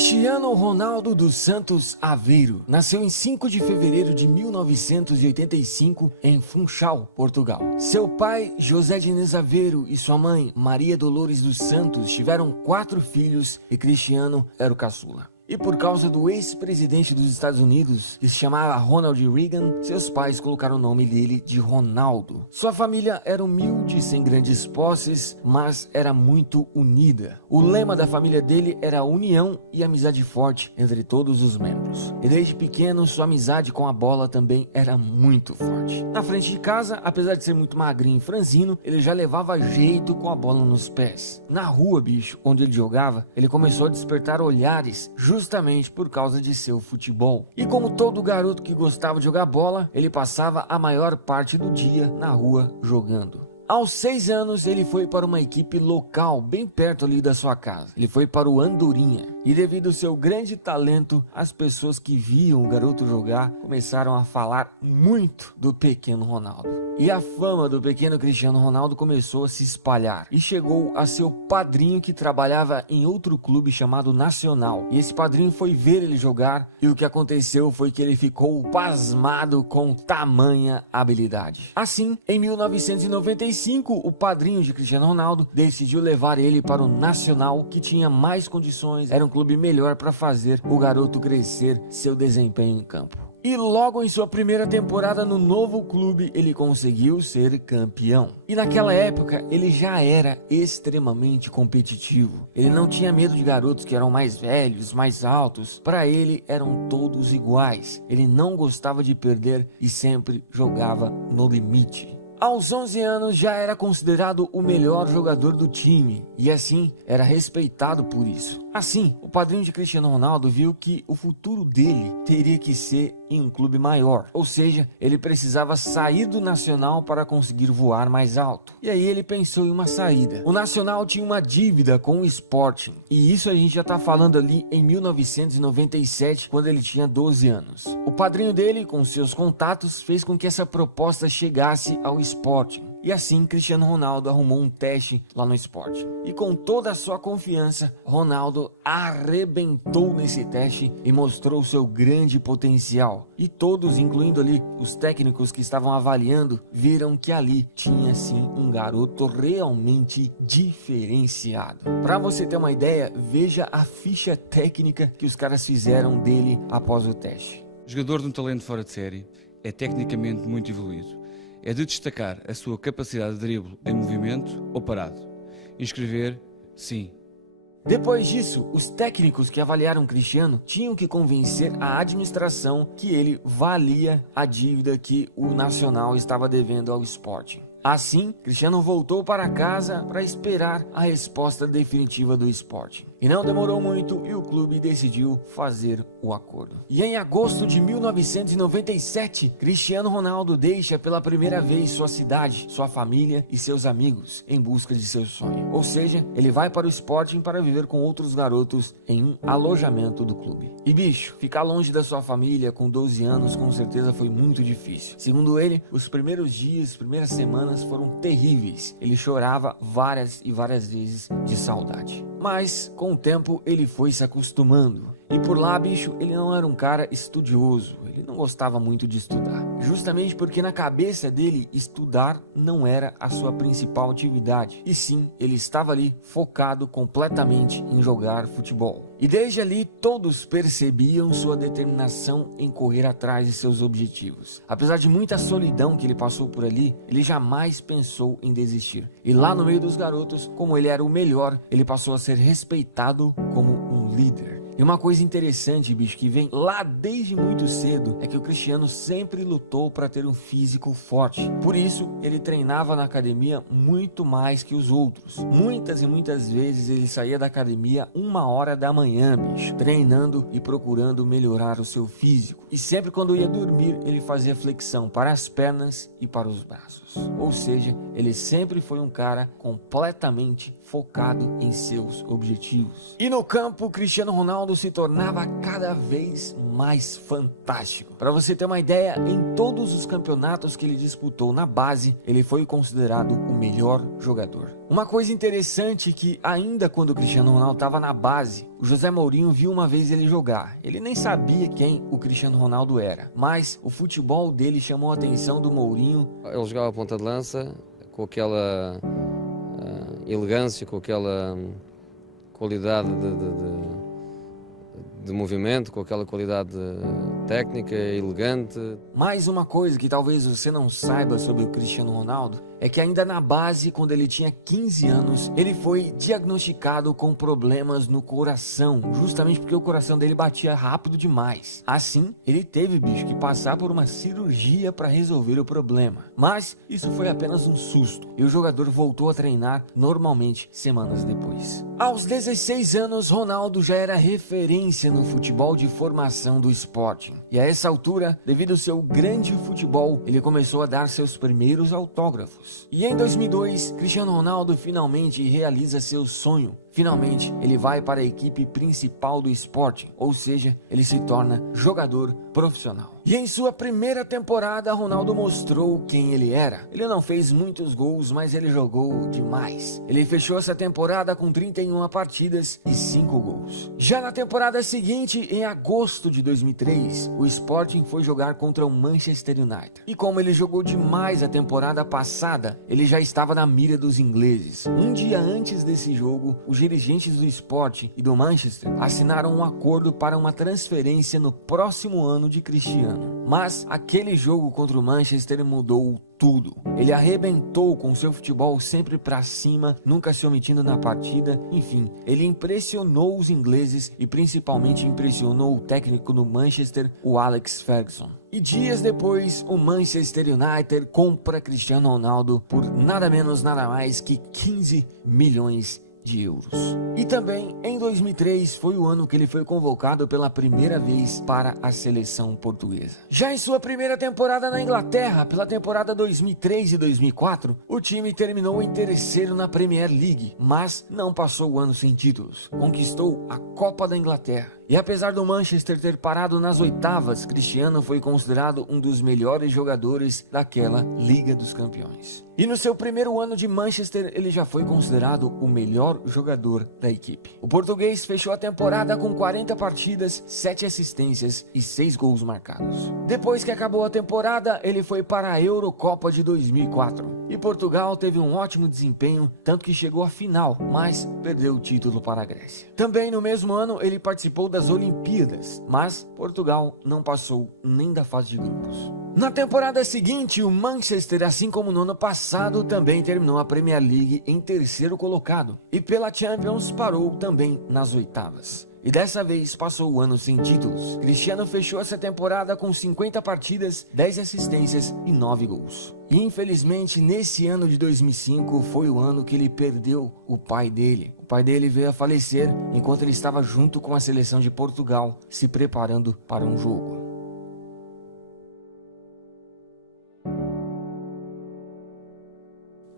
Cristiano Ronaldo dos Santos Aveiro nasceu em 5 de fevereiro de 1985 em Funchal, Portugal. Seu pai, José Diniz Aveiro, e sua mãe, Maria Dolores dos Santos, tiveram 4 filhos e Cristiano era o caçula. E por causa do ex-presidente dos Estados Unidos, que se chamava Ronald Reagan, seus pais colocaram o nome dele de Ronaldo. Sua família era humilde, sem grandes posses, mas era muito unida. O lema da família dele era união e amizade forte entre todos os membros. E desde pequeno, sua amizade com a bola também era muito forte. Na frente de casa, apesar de ser muito magrinho e franzino, ele já levava jeito com a bola nos pés. Na rua, bicho, onde ele jogava, ele começou a despertar olhares justamente por causa de seu futebol. E como todo garoto que gostava de jogar bola, ele passava a maior parte do dia na rua jogando. Aos 6 anos, ele foi para uma equipe local, bem perto ali da sua casa. Ele foi para o Andorinha. E devido ao seu grande talento, as pessoas que viam o garoto jogar começaram a falar muito do pequeno Ronaldo. E a fama do pequeno Cristiano Ronaldo começou a se espalhar. E chegou a seu padrinho, que trabalhava em outro clube chamado Nacional. E esse padrinho foi ver ele jogar. E o que aconteceu foi que ele ficou pasmado com tamanha habilidade. Assim, em 1995, o padrinho de Cristiano Ronaldo decidiu levar ele para o Nacional, que tinha mais condições, era um clube melhor para fazer o garoto crescer seu desempenho em campo. E logo em sua primeira temporada no novo clube, ele conseguiu ser campeão. E naquela época, ele já era extremamente competitivo. Ele não tinha medo de garotos que eram mais velhos, mais altos. Para ele, eram todos iguais. Ele não gostava de perder e sempre jogava no limite. Aos 11 anos já era considerado o melhor jogador do time e assim era respeitado por isso. Assim, o padrinho de Cristiano Ronaldo viu que o futuro dele teria que ser em um clube maior, ou seja, ele precisava sair do Nacional para conseguir voar mais alto. E aí ele pensou em uma saída. O Nacional tinha uma dívida com o Sporting, e isso a gente já está falando ali em 1997, quando ele tinha 12 anos. O padrinho dele, com seus contatos, fez com que essa proposta chegasse ao Sporting. E assim, Cristiano Ronaldo arrumou um teste lá no Sporting. E com toda a sua confiança, Ronaldo arrebentou nesse teste e mostrou seu grande potencial. E todos, incluindo ali os técnicos que estavam avaliando, viram que ali tinha sim um garoto realmente diferenciado. Para você ter uma ideia, veja a ficha técnica que os caras fizeram dele após o teste. Jogador de um talento fora de série, é tecnicamente muito evoluído. É de destacar a sua capacidade de drible em movimento ou parado. Inscrever, sim. Depois disso, os técnicos que avaliaram Cristiano tinham que convencer a administração que ele valia a dívida que o Nacional estava devendo ao Sporting. Assim, Cristiano voltou para casa para esperar a resposta definitiva do Sporting. E não demorou muito e o clube decidiu fazer o acordo. E em agosto de 1997, Cristiano Ronaldo deixa pela primeira vez sua cidade, sua família e seus amigos em busca de seu sonho. Ou seja, ele vai para o Sporting para viver com outros garotos em um alojamento do clube. E bicho, ficar longe da sua família com 12 anos com certeza foi muito difícil. Segundo ele, os primeiros dias, primeiras semanas foram terríveis. Ele chorava várias e várias vezes de saudade. Mas com o tempo ele foi se acostumando. E por lá, bicho, ele não era um cara estudioso, ele não gostava muito de estudar. Justamente porque na cabeça dele, estudar não era a sua principal atividade. E sim, ele estava ali focado completamente em jogar futebol. E desde ali, todos percebiam sua determinação em correr atrás de seus objetivos. Apesar de muita solidão que ele passou por ali, ele jamais pensou em desistir. E lá no meio dos garotos, como ele era o melhor, ele passou a ser respeitado como um líder. E uma coisa interessante, bicho, que vem lá desde muito cedo, é que o Cristiano sempre lutou para ter um físico forte. Por isso, ele treinava na academia muito mais que os outros. Muitas e muitas vezes ele saía da academia 1h da manhã, bicho, treinando e procurando melhorar o seu físico. E sempre quando ia dormir, ele fazia flexão para as pernas e para os braços. Ou seja, ele sempre foi um cara completamente focado em seus objetivos. E no campo, Cristiano Ronaldo se tornava cada vez mais fantástico. Para você ter uma ideia, em todos os campeonatos que ele disputou na base, ele foi considerado o melhor jogador. Uma coisa interessante é que ainda quando o Cristiano Ronaldo estava na base, o José Mourinho viu uma vez ele jogar. Ele nem sabia quem o Cristiano Ronaldo era, mas o futebol dele chamou a atenção do Mourinho. Ele jogava a ponta de lança com aquela elegância, com aquela qualidade de movimento, com aquela qualidade técnica, elegante. Mais uma coisa que talvez você não saiba sobre o Cristiano Ronaldo é que ainda na base, quando ele tinha 15 anos, ele foi diagnosticado com problemas no coração, justamente porque o coração dele batia rápido demais. Assim, ele teve, que passar por uma cirurgia para resolver o problema. Mas isso foi apenas um susto, e o jogador voltou a treinar normalmente semanas depois. Aos 16 anos, Ronaldo já era referência no futebol de formação do Sporting. E a essa altura, devido ao seu grande futebol, ele começou a dar seus primeiros autógrafos. E em 2002, Cristiano Ronaldo finalmente realiza seu sonho. Finalmente, ele vai para a equipe principal do Sporting, ou seja, ele se torna jogador profissional. E em sua primeira temporada, Ronaldo mostrou quem ele era. Ele não fez muitos gols, mas ele jogou demais. Ele fechou essa temporada com 31 partidas e 5 gols. Já na temporada seguinte, em agosto de 2003, o Sporting foi jogar contra o Manchester United. E como ele jogou demais a temporada passada, ele já estava na mira dos ingleses. Um dia antes desse jogo, os dirigentes do Sporting e do Manchester assinaram um acordo para uma transferência no próximo ano de Cristiano. Mas aquele jogo contra o Manchester mudou tudo. Ele arrebentou com seu futebol sempre para cima, nunca se omitindo na partida. Enfim, ele impressionou os ingleses e principalmente impressionou o técnico do Manchester, o Alex Ferguson. E dias depois, o Manchester United compra Cristiano Ronaldo por nada menos, nada mais que 15 milhões de euros. E também em 2003 foi o ano que ele foi convocado pela primeira vez para a seleção portuguesa. Já em sua primeira temporada na Inglaterra, pela temporada 2003 e 2004, o time terminou em terceiro na Premier League, mas não passou o ano sem títulos. Conquistou a Copa da Inglaterra. E apesar do Manchester ter parado nas oitavas, Cristiano foi considerado um dos melhores jogadores daquela Liga dos Campeões. E no seu primeiro ano de Manchester, ele já foi considerado o melhor jogador da equipe. O português fechou a temporada com 40 partidas, 7 assistências e 6 gols marcados. Depois que acabou a temporada, ele foi para a Eurocopa de 2004. E Portugal teve um ótimo desempenho, tanto que chegou à final, mas perdeu o título para a Grécia. Também no mesmo ano, ele participou das Olimpíadas, mas Portugal não passou nem da fase de grupos. Na temporada seguinte, o Manchester, assim como no ano passado, também terminou a Premier League em terceiro colocado e pela Champions parou também nas oitavas. E dessa vez passou o ano sem títulos. Cristiano fechou essa temporada com 50 partidas, 10 assistências e 9 gols. E infelizmente nesse ano de 2005 foi o ano que ele perdeu o pai dele. O pai dele veio a falecer enquanto ele estava junto com a seleção de Portugal se preparando para um jogo.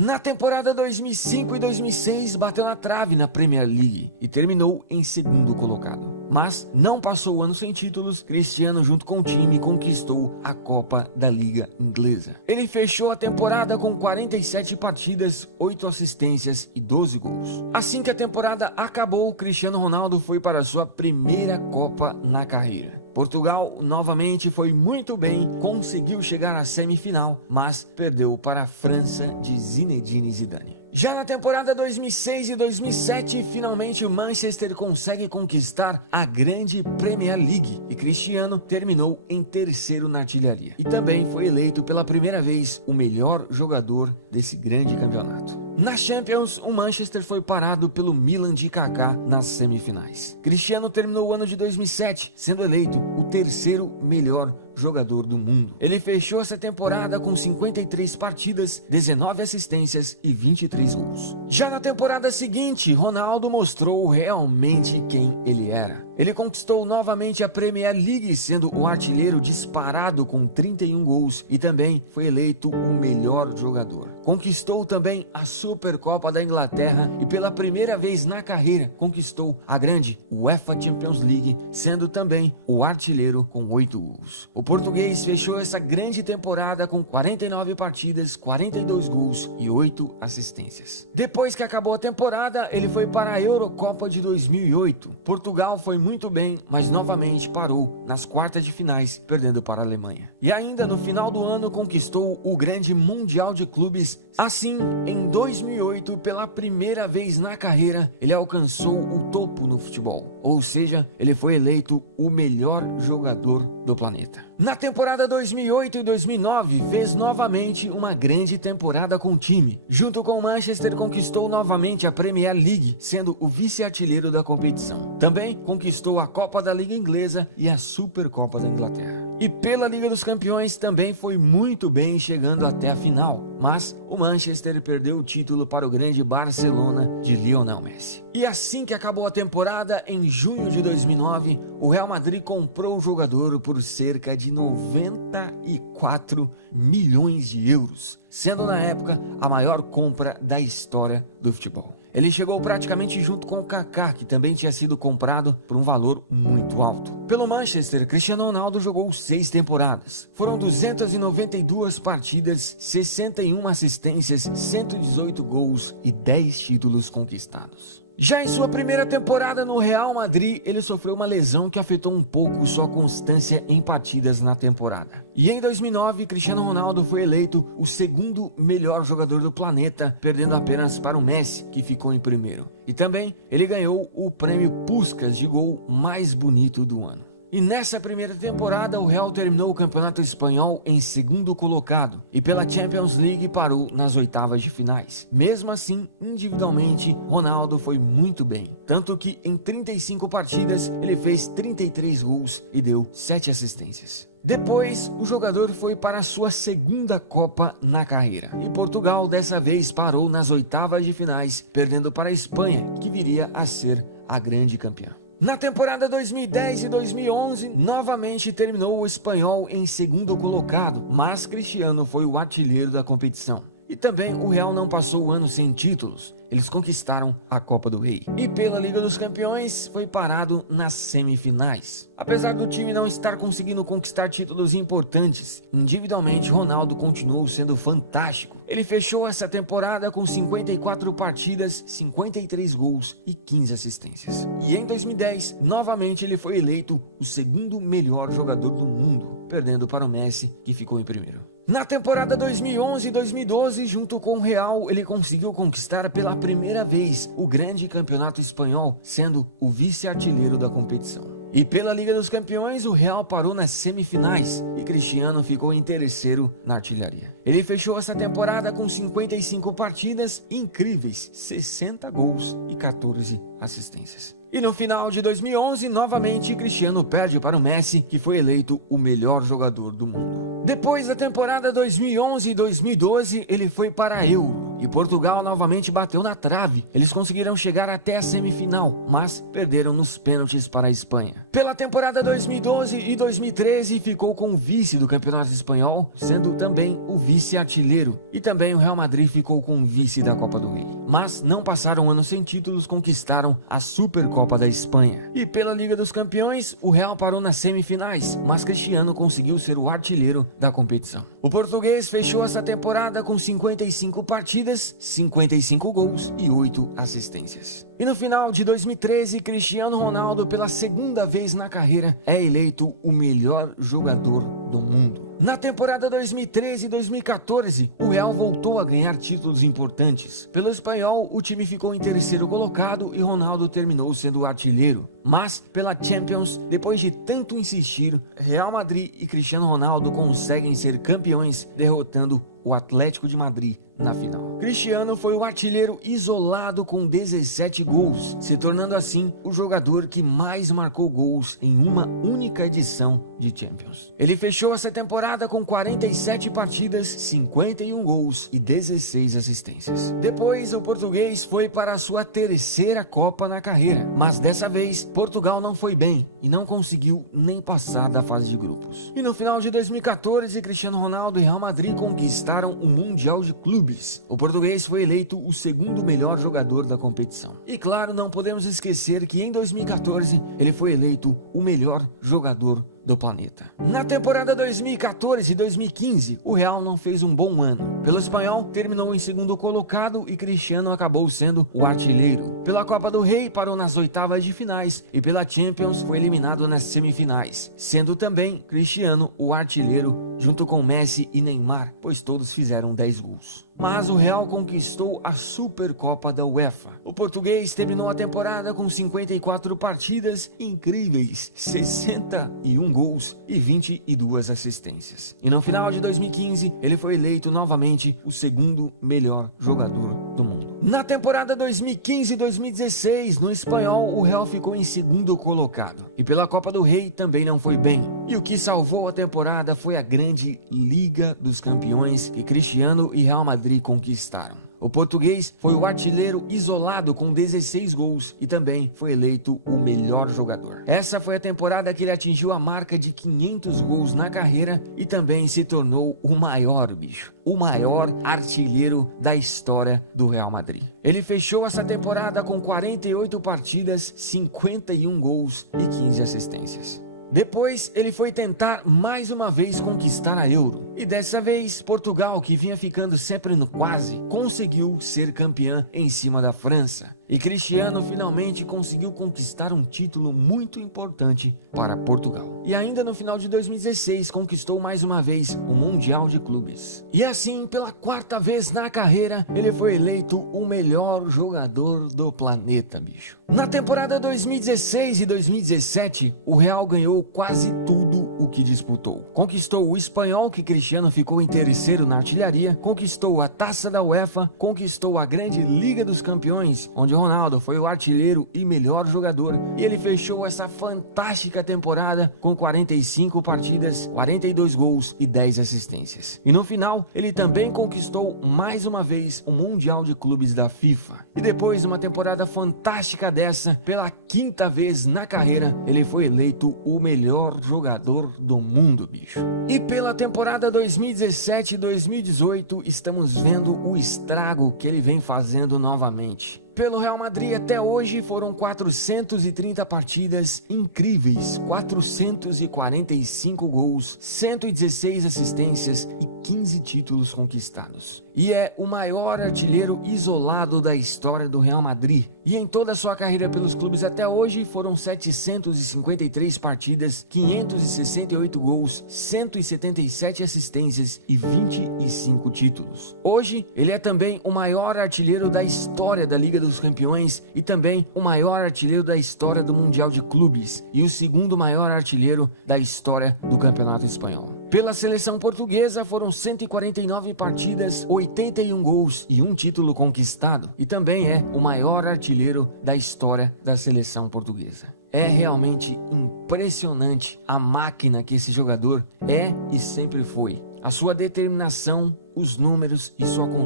Na temporada 2005 e 2006 bateu na trave na Premier League e terminou em segundo colocado. Mas não passou o ano sem títulos. Cristiano junto com o time conquistou a Copa da Liga Inglesa. Ele fechou a temporada com 47 partidas, 8 assistências e 12 gols. Assim que a temporada acabou, Cristiano Ronaldo foi para a sua primeira Copa na carreira. Portugal novamente foi muito bem, conseguiu chegar à semifinal, mas perdeu para a França de Zinedine Zidane. Já na temporada 2006 e 2007, finalmente o Manchester consegue conquistar a grande Premier League e Cristiano terminou em terceiro na artilharia. E também foi eleito pela primeira vez o melhor jogador desse grande campeonato. Na Champions, o Manchester foi parado pelo Milan de Kaká nas semifinais. Cristiano terminou o ano de 2007, sendo eleito o terceiro melhor jogador do mundo. Ele fechou essa temporada com 53 partidas, 19 assistências e 23 gols. Já na temporada seguinte, Ronaldo mostrou realmente quem ele era. ele conquistou novamente a Premier League, sendo o artilheiro disparado com 31 gols e também foi eleito o melhor jogador. Conquistou também a Supercopa da Inglaterra e pela primeira vez na carreira conquistou a grande UEFA Champions League, sendo também o artilheiro com 8 gols. O português fechou essa grande temporada com 49 partidas, 42 gols e 8 assistências. Depois que acabou a temporada, ele foi para a Eurocopa de 2008. Portugal foi muito bem, mas novamente parou nas quartas de finais, perdendo para a Alemanha. E ainda no final do ano conquistou o grande Mundial de Clubes. Assim, em 2008, pela primeira vez na carreira, ele alcançou o topo no futebol. Ou seja, ele foi eleito o melhor jogador do planeta. Na temporada 2008 e 2009, fez novamente uma grande temporada com o time. Junto com o Manchester, conquistou novamente a Premier League, sendo o vice-artilheiro da competição. Também conquistou a Copa da Liga Inglesa e a Supercopa da Inglaterra. E pela Liga dos Campeões também foi muito bem, chegando até a final. Mas o Manchester perdeu o título para o grande Barcelona de Lionel Messi. E assim que acabou a temporada, em junho de 2009, o Real Madrid comprou o jogador por cerca de 94 milhões de euros, sendo na época a maior compra da história do futebol. Ele chegou praticamente junto com o Kaká, que também tinha sido comprado por um valor muito alto. Pelo Manchester, Cristiano Ronaldo jogou 6 temporadas. Foram 292 partidas, 61 assistências, 118 gols e 10 títulos conquistados. Já em sua primeira temporada no Real Madrid, ele sofreu uma lesão que afetou um pouco sua constância em partidas na temporada. E em 2009, Cristiano Ronaldo foi eleito o segundo melhor jogador do planeta, perdendo apenas para o Messi, que ficou em primeiro. E também ele ganhou o prêmio Puskás de gol mais bonito do ano. E nessa primeira temporada, o Real terminou o Campeonato Espanhol em segundo colocado e pela Champions League parou nas oitavas de finais. Mesmo assim, individualmente, Ronaldo foi muito bem. Tanto que em 35 partidas, ele fez 33 gols e deu 7 assistências. Depois, o jogador foi para a sua segunda Copa na carreira. E Portugal dessa vez parou nas oitavas de finais, perdendo para a Espanha, que viria a ser a grande campeã. Na temporada 2010 e 2011, novamente terminou o espanhol em segundo colocado, mas Cristiano foi o artilheiro da competição. E também o Real não passou o ano sem títulos, eles conquistaram a Copa do Rei. E pela Liga dos Campeões foi parado nas semifinais. Apesar do time não estar conseguindo conquistar títulos importantes, individualmente Ronaldo continuou sendo fantástico. Ele fechou essa temporada com 54 partidas, 53 gols e 15 assistências. E em 2010, novamente ele foi eleito o segundo melhor jogador do mundo, perdendo para o Messi, que ficou em primeiro. Na temporada 2011 e 2012, junto com o Real, ele conseguiu conquistar pela primeira vez o grande campeonato espanhol, sendo o vice-artilheiro da competição. E pela Liga dos Campeões, o Real parou nas semifinais e Cristiano ficou em terceiro na artilharia. Ele fechou essa temporada com 55 partidas, incríveis 60 gols e 14 assistências. E no final de 2011, novamente, Cristiano perde para o Messi, que foi eleito o melhor jogador do mundo. Depois da temporada 2011 e 2012, ele foi para a Euro. E Portugal novamente bateu na trave. Eles conseguiram chegar até a semifinal, mas perderam nos pênaltis para a Espanha. Pela temporada 2012 e 2013, ficou com o vice do Campeonato Espanhol, sendo também o vice-artilheiro. E também o Real Madrid ficou com o vice da Copa do Rei. Mas não passaram um ano sem títulos, conquistaram a Supercopa da Espanha. E pela Liga dos Campeões, o Real parou nas semifinais, mas Cristiano conseguiu ser o artilheiro da competição. O português fechou essa temporada com 55 partidas, 55 gols e 8 assistências. E no final de 2013, Cristiano Ronaldo, pela segunda vez na carreira, é eleito o melhor jogador do mundo. Na temporada 2013 e 2014, o Real voltou a ganhar títulos importantes. Pelo espanhol, o time ficou em terceiro colocado e Ronaldo terminou sendo o artilheiro. Mas, pela Champions, depois de tanto insistir, Real Madrid e Cristiano Ronaldo conseguem ser campeões, derrotando o Atlético de Madrid na final. Cristiano foi o artilheiro isolado com 17 gols, se tornando assim o jogador que mais marcou gols em uma única edição de Champions. Ele fechou essa temporada temporada com 47 partidas, 51 gols e 16 assistências. Depois, o português foi para a sua terceira Copa na carreira, mas dessa vez, Portugal não foi bem e não conseguiu nem passar da fase de grupos. E no final de 2014, Cristiano Ronaldo e Real Madrid conquistaram o Mundial de Clubes. O português foi eleito o segundo melhor jogador da competição. E claro, não podemos esquecer que em 2014 ele foi eleito o melhor jogador do planeta. Na temporada 2014 e 2015, o Real não fez um bom ano. Pelo espanhol, terminou em segundo colocado e Cristiano acabou sendo o artilheiro. Pela Copa do Rei, parou nas oitavas de finais e pela Champions foi eliminado nas semifinais, sendo também Cristiano o artilheiro junto com Messi e Neymar, pois todos fizeram 10 gols. Mas o Real conquistou a Supercopa da UEFA. O português terminou a temporada com 54 partidas incríveis, 61 gols e 22 assistências. E no final de 2015, ele foi eleito novamente o segundo melhor jogador do mundo. Na temporada 2015-2016, no espanhol, o Real ficou em segundo colocado. E pela Copa do Rei também não foi bem. E o que salvou a temporada foi a grande Liga dos Campeões que Cristiano e Real Madrid conquistaram. O português foi o artilheiro isolado com 16 gols e também foi eleito o melhor jogador. Essa foi a temporada que ele atingiu a marca de 500 gols na carreira e também se tornou o maior artilheiro da história do Real Madrid. Ele fechou essa temporada com 48 partidas, 51 gols e 15 assistências. Depois, ele foi tentar mais uma vez conquistar a Euro. E dessa vez, Portugal, que vinha ficando sempre no quase, conseguiu ser campeã em cima da França. E Cristiano finalmente conseguiu conquistar um título muito importante para Portugal. E ainda no final de 2016, conquistou mais uma vez o Mundial de Clubes. E assim, pela quarta vez na carreira, ele foi eleito o melhor jogador do planeta, bicho. Na temporada 2016 e 2017, o Real ganhou quase tudo o que disputou. Conquistou o espanhol, que Cristiano ficou em terceiro na artilharia, conquistou a Taça da UEFA, conquistou a grande Liga dos Campeões, onde Ronaldo foi o artilheiro e melhor jogador, e ele fechou essa fantástica temporada com 45 partidas, 42 gols e 10 assistências. E no final, ele também conquistou mais uma vez o Mundial de Clubes da FIFA. E depois de uma temporada fantástica dessa, pela quinta vez na carreira, ele foi eleito o melhor jogador do mundo, bicho. E pela temporada 2017 e 2018, estamos vendo o estrago que ele vem fazendo novamente. Pelo Real Madrid até hoje foram 430 partidas incríveis, 445 gols, 116 assistências e 15 títulos conquistados. E é o maior artilheiro isolado da história do Real Madrid. E em toda a sua carreira pelos clubes até hoje foram 753 partidas, 568 gols, 177 assistências e 25 títulos. Hoje, ele é também o maior artilheiro da história da Liga dos Campeões e também o maior artilheiro da história do Mundial de Clubes e o segundo maior artilheiro da história do Campeonato Espanhol. Pela seleção portuguesa foram 149 partidas, 81 gols e um título conquistado, e também é o maior artilheiro da história da seleção portuguesa. É realmente impressionante a máquina que esse jogador é e sempre foi. A sua determinação, os números e sua